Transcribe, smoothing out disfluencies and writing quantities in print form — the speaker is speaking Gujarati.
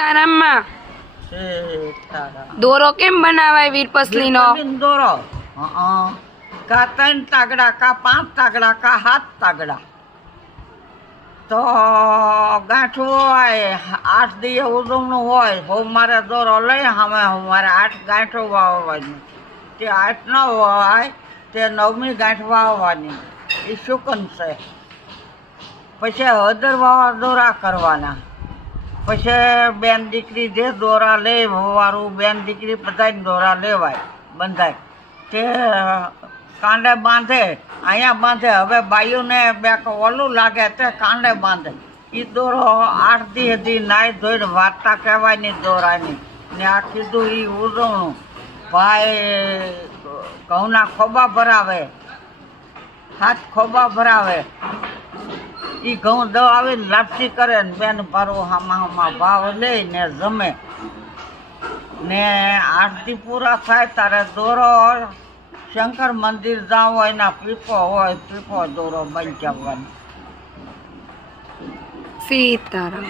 સીતારામમાં સીતારામ દોરો કેમ બનાવાય વીરપસલીનો? દોરો કા 3 તાગડા કા 5 તાગડા કા 7 તાગડા તો ગાંઠું હોય 8 દી ઉજવણું હોય બહુ મારે દોરો લઈ અમે મારે 8 ગાંઠો વાવવાની તે 8 ન હોય તે 9મી ગાંઠ વાવવાની એ શુકન છે. પછી હળદર વાળા દોરા કરવાના. પછી બેન દીકરી જે દોરા લે વાળું બેન દીકરી બધાય દોરા લેવાય બંધાય તે કાંડે બાંધે અહીંયા બાંધે. હવે બાઈઓને બે ઓલું લાગે તે કાંડે બાંધે. એ દોરો 8 દી હતી નાઈ ધોઈને વાર્તા કહેવાયની દોરાની ને આ કીધું એ ઉજવણું. ભાઈ ઘઉંના ખોબા ભરાવે 7 ખોબા ભરાવે. એ ઘઉં દળાવીને લાપસી કરે ને બેન ભારો હામાં ભાવ લઈને જમે ને 8 દી પૂરા થાય ત્યારે દોરો શંકર મંદિર જાવ હોય ના પીપો હોય પીપો દોરો બંધ જવાનો. સીતારામ.